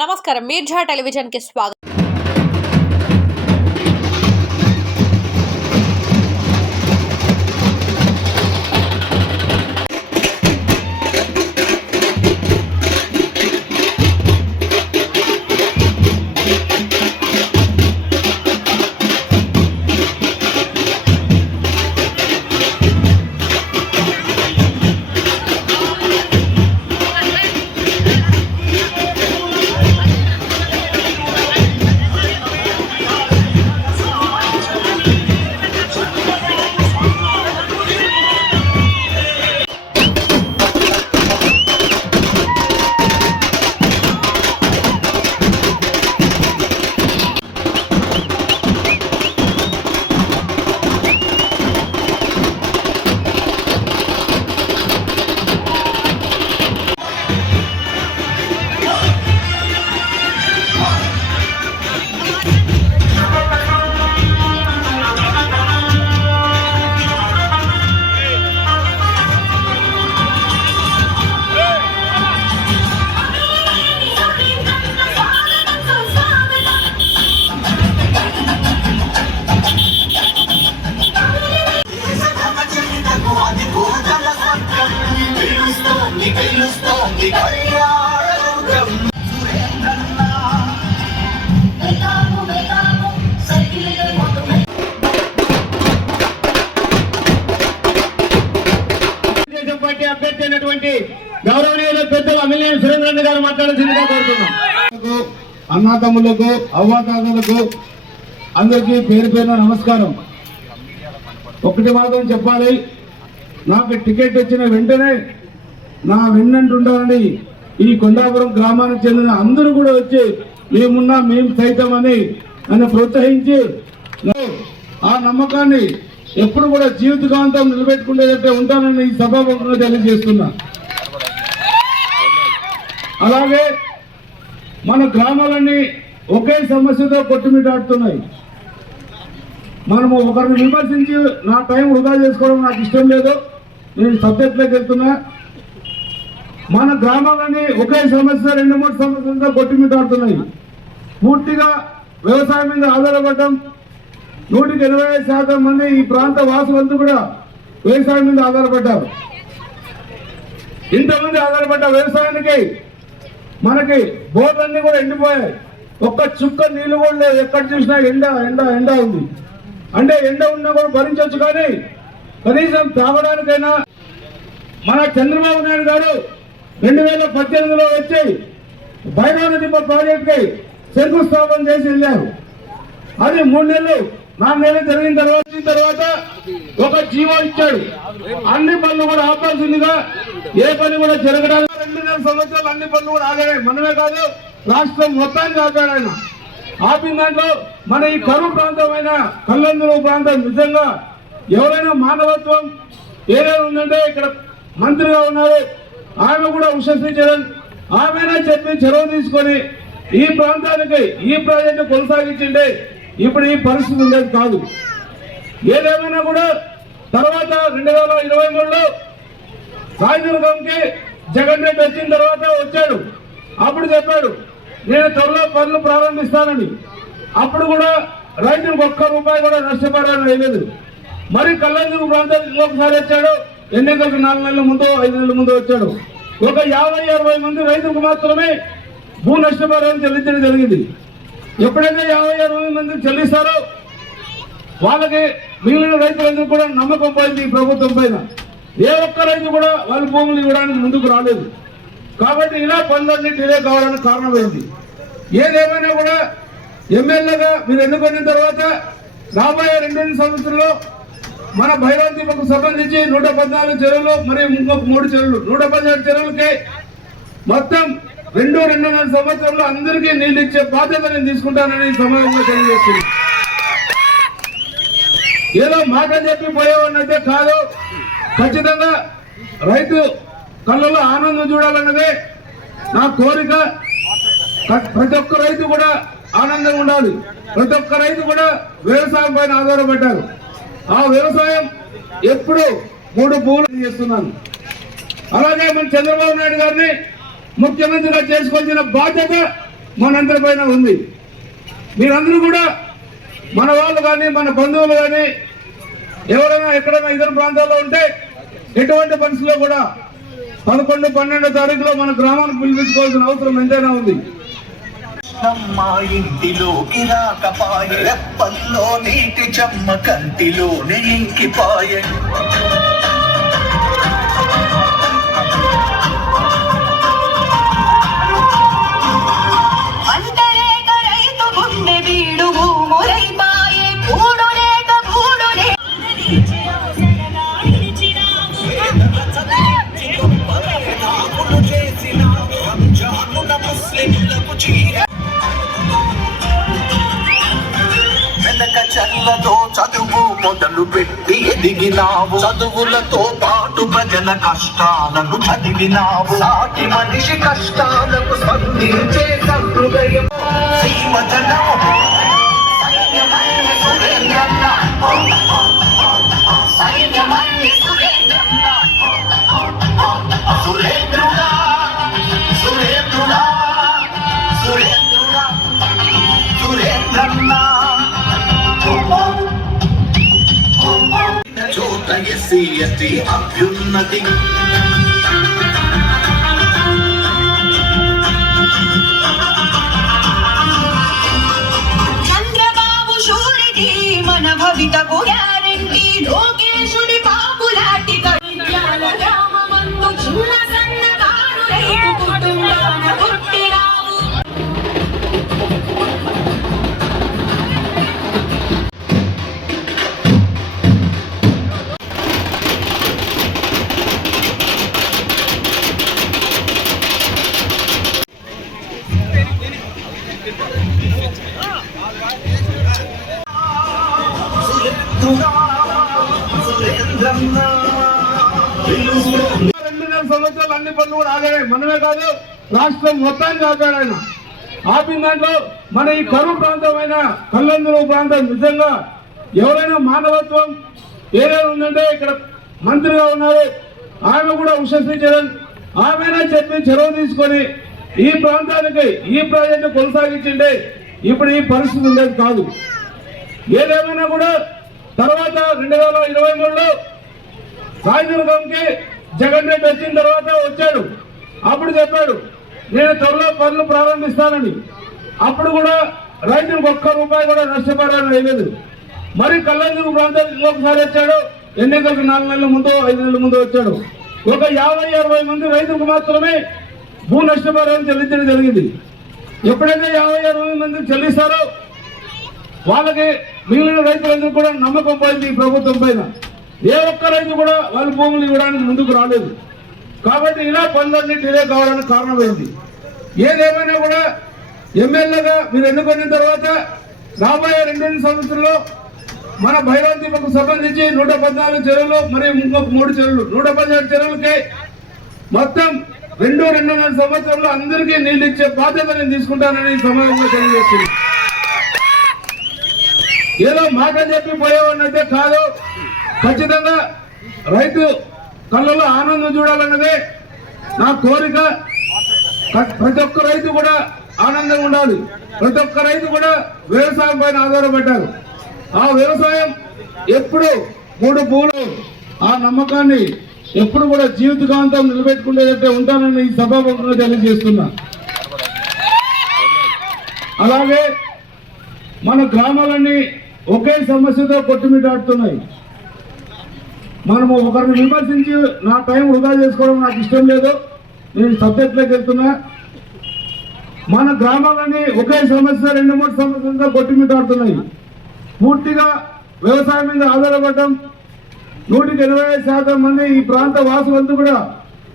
నమస్కారం, మీర్జా టెలివిజన్ కి స్వాగతం. అభ్యర్థి అయినటువంటి గౌరవనీయుల పెద్దలు అమిలినేని సురేంద్రరెడ్డి గారు మాట్లాడాల్సిందిగా కోరుతున్నాం. అన్నాతమ్ములకు అవ్వాతాతలకు అందరికీ పేరు పేరున నమస్కారం. ఒకటి మాత్రం చెప్పాలి, నాకు టికెట్ వచ్చిన వెంటనే నా వెన్నంటుండాలని ఈ కొండాపురం గ్రామానికి చెందిన అందరూ కూడా వచ్చి మేమున్నా మేము సైతం అని నన్ను ప్రోత్సహించి ఆ నమ్మకాన్ని ఎప్పుడు కూడా జీవితకాంతం నిలబెట్టుకునేటట్టే ఉంటానని ఈ సభాముఖంగా తెలియజేస్తున్నా. అలాగే మన గ్రామాలన్నీ ఒకే సమస్యతో కొట్టుమిటాడుతున్నాయి. మనము ఒకరిని విమర్శించి నా టైం వృధా చేసుకోవడం నాకు ఇష్టం లేదు. నేను సబ్జెక్ట్లోకి వెళ్తున్నా. మన గ్రామాలన్నీ ఒకే సమస్య 2-3 సమస్యలతో కొట్టుమిటాడుతున్నాయి. పూర్తిగా వ్యవసాయం మీద ఆధారపడటం. 125% మంది ఈ ప్రాంత వాసులంతా కూడా వ్యవసాయం మీద ఆధారపడ్డారు. ఇంతమంది ఆధారపడ్డ వ్యవసాయానికి మనకి బోర్లన్నీ కూడా ఎండిపోయాయి. ఒక్క చుక్క నీళ్లు కూడా లేదు. ఎక్కడ చూసినా ఎండ ఎండ ఎండ ఉంది. అంటే ఎండ ఉన్నా కూడా భరించవచ్చు, కానీ కనీసం తాగడానికైనా మన చంద్రబాబు నాయుడు గారు 2018లో వచ్చి భైరవ దిబ్బ ప్రాజెక్టుకి శంకుస్థాపన చేసి వెళ్ళారు. అది 3 నెలలు 4 నెలలు జరిగిన తర్వాత ఒక జీవో ఇచ్చాడు. అన్ని పనులు కూడా ఆపాల్సిందిగా, ఏ పని కూడా జరగడానికి 2.5 సంవత్సరాలు అన్ని పనులు కూడా ఆగాయి. మనమే కాదు, రాష్ట్రం మొత్తానికి ఆపాడు ఆయన. ఆపిన దాంట్లో మన ఈ కరువు ప్రాంతమైన కల్లందరూ ప్రాంతం నిజంగా ఎవరైనా మానవత్వం ఏదైనా ఉందంటే ఇక్కడ మంత్రిగా ఉన్నారు, ఆమె కూడా ఉషశ్రీచరణ్, ఆమెనే చెప్పి చొరవ తీసుకొని ఈ ప్రాంతానికి ఈ ప్రాజెక్టు కొనసాగించిండే ఇప్పుడు ఈ పరిస్థితి ఉండేది కాదు. ఏదేమైనా కూడా తర్వాత 2023లో రాయదుర్గంకి జగన్ రెడ్డి వచ్చిన తర్వాత వచ్చాడు. అప్పుడు చెప్పాడు నేను త్వరలో పనులు ప్రారంభిస్తానని. అప్పుడు కూడా రైతులకు ఒక్క రూపాయి కూడా నష్టపరిహారం వేయలేదు. మరి కల్లందుకు ప్రాంతానికి ఇంకొకసారి వచ్చాడు. ఎన్నికలకు 4 నెలల ముందు 5 నెలల ముందు వచ్చాడు. ఒక 50-60 మంది రైతులకు మాత్రమే భూ నష్టపరిహారం చెల్లించడం జరిగింది. ఎప్పుడైతే 50-60 మందికి చెల్లిస్తారో వాళ్ళకి మిగిలిన రైతులందరూ కూడా నమ్మకం పోయింది ఈ ప్రభుత్వం పైన. ఏ ఒక్క రైతు కూడా వాళ్ళ భూములు ఇవ్వడానికి ముందుకు రాలేదు. కాబట్టి ఇలా పనులన్నీ డిలే కావడానికి కారణమైంది. ఏదేమైనా కూడా ఎమ్మెల్యేగా మీరు ఎన్నుకున్న తర్వాత రాబోయే 2 సంవత్సరంలో మన భైరవ దీపకు సంబంధించి 114 చెరువులు, మరియు ఇంకొక 3 చెరువులు, 117 చెరువులకి మొత్తం 2-2.5 సంవత్సరంలో అందరికీ నీళ్ళు ఇచ్చే బాధ్యత నేను తీసుకుంటానని ఈ సమావేశంలో తెలియజేస్తుంది. ఏదో మాట చెప్పి పోయేవాడిని అయితే కాదు. ఖచ్చితంగా రైతు కళ్ళలో ఆనందం చూడాలన్నదే నా కోరిక. ప్రతి ఒక్క రైతు కూడా ఆనందంగా ఉండాలి. ప్రతి ఒక్క రైతు కూడా వ్యవసాయం పైన ఆధారపడ్డారు. ఆ వ్యవసాయం ఎప్పుడు 3 పువ్వులు చేస్తున్నాను. అలాగే మన చంద్రబాబు నాయుడు గారిని ముఖ్యమంత్రిగా చేసుకోవాల్సిన బాధ్యత మనందరిపైన ఉంది. మీరందరూ కూడా మన వాళ్ళు కానీ మన బంధువులు కానీ ఎవరైనా ఎక్కడైనా ఇతర ప్రాంతాల్లో ఉంటే ఎటువంటి పరిస్థితుల్లో కూడా 11, 12 తారీఖులో మన గ్రామానికి పిలిపించుకోవాల్సిన అవసరం ఎంతైనా ఉంది. మా ఇంటిలోకి రాకపాయే రెప్పల్లో నీటి చెమ్మ కంటిలోనే ఇంకిపాయే అంతరేక రైతు గుండె వీడు భూములైపాయే కూడు లేక గూడు వెనక చల్లతో చదువు మొదలు పెట్టి ఎదిగినావు, చదువులతో పాటు ప్రజల కష్టాలను చదివినావు, సాటి మనిషి కష్టాలకు స్పందించే హృదయం సీమజనం సైన్యమల్లి సురేంద్రన్న సైన్యమల్లి సురేంద్రన్న సురేంద్రుడా సురేంద్రుడా సురేంద్రుడా సురేంద్రన్న చోట ఎస్సీ ఎస్టీ అభ్యున్నతి చంద్రబాబు షూరిటీ మన భవితకు గ్యారంటీ లోకేశుడి పాపులాటి విద్యాల గ్రామమందు చిన్న సన్నకారు రైతు కుటుంబాన పుట్టినావు. సురేంద్రన్న 2.5 సంవత్సరాలు అన్ని పనులు కూడా ఆగాయి. మనమే కాదు, రాష్ట్రం మొత్తానికి ఆగాడు ఆయన. ఆపిన దాంట్లో మన ఈ కరువు ప్రాంతమైన కల్లందురు ప్రాంతం నిజంగా ఎవరైనా మానవత్వం ఏదైనా ఉందంటే ఇక్కడ మంత్రిగా ఉన్నారు, ఆమె కూడా ఉషశ్రీ చరణ్, ఆమెనే చెప్పి చొరవ తీసుకొని ఈ ప్రాంతానికి ఈ ప్రాజెక్టు కొనసాగించిండే ఇప్పుడు ఈ పరిస్థితి ఉండేది కాదు. ఏదేమైనా కూడా తర్వాత 2023లో రాయదుర్గంకి జగన్ రెడ్డి వచ్చిన తర్వాత వచ్చాడు. అప్పుడు చెప్పాడు నేను త్వరలో పనులు ప్రారంభిస్తానని. అప్పుడు కూడా రైతులకు ₹1 కూడా నష్టపరిహారం వేయలేదు. మరి కల్లందుకు ప్రాంతానికి ఒకసారి వచ్చాడు, ఎన్నికలకు 4 నెలల ముందు 5 నెలల ముందు వచ్చాడు. ఒక 50-60 మంది రైతులకు మాత్రమే భూ నష్టపరిహారం చెల్లించడం జరిగింది. ఎప్పుడైతే 50-60 మందికి చెల్లిస్తారో వాళ్ళకి మిగిలిన రైతులందరూ కూడా నమ్మకం పోయింది ఈ ప్రభుత్వం పైన. ఏ ఒక్క రైతు కూడా వాళ్ళ భూములు ఇవ్వడానికి ముందుకు రాలేదు. కాబట్టి ఇలా పనులన్నీ డిలే కావడానికి కారణమైంది. ఏదేమైనా కూడా ఎమ్మెల్యేగా మీరు ఎన్నుకున్న తర్వాత రాబోయే 2 సంవత్సరంలో మన భైరవ దీపకు సంబంధించి 114 చెరువులు మరియు ఇంకొక 3 చెరువులు 117 చెరువులకి మొత్తం 2.5 సంవత్సరంలో అందరికీ నీళ్లు ఇచ్చే బాధ్యత నేను తీసుకుంటానని ఈ సమయంలో తెలియజేస్తుంది. ఏదో మాట చెప్పి పోయేవాడిని అయితే కాదు, ఖచ్చితంగా రైతు కళ్ళలో ఆనందం చూడాలన్నదే నా కోరిక. ప్రతి ఒక్క రైతు కూడా ఆనందంగా ఉండాలి. ప్రతి ఒక్క రైతు కూడా వ్యవసాయం పైన ఆధారపడ్డారు. ఆ వ్యవసాయం ఎప్పుడు 3 పూలు ఆ నమ్మకాన్ని ఎప్పుడు కూడా జీవితకాంతం నిలబెట్టుకునేటట్టే ఉంటానని ఈ సభాముఖంగా తెలియజేస్తున్నా. అలాగే మన గ్రామాలన్నీ ఒకే సమస్యతో కొట్టుమిటాడుతున్నాయి. మనము ఒకరిని విమర్శించి నా టైం వృధా చేసుకోవడం నాకు ఇష్టం లేదు. నేను సబ్జెక్ట్లోకి వెళ్తున్నా. మన గ్రామాలన్నీ ఒకే సమస్య 2-3 సమస్యలతో కొట్టుమిటాడుతున్నాయి. పూర్తిగా వ్యవసాయం మీద ఆధారపడటం 100% మంది ఈ ప్రాంత వాసులంతా కూడా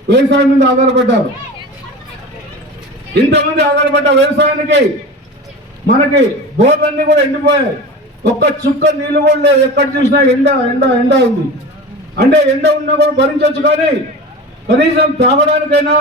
వ్యవసాయం మీద ఆధారపడ్డారు. ఇంతమంది ఆధారపడ్డ వ్యవసాయానికి మనకి బోర్లన్నీ కూడా ఎండిపోయాయి. ఒక్క చుక్క నీళ్లు కూడా లేదు. ఎక్కడ చూసినా ఎండ ఎండ ఎండ ఉంది. అంటే ఎండ ఉన్నా కూడా భరించవచ్చు, కానీ కనీసం తాగడానికైనా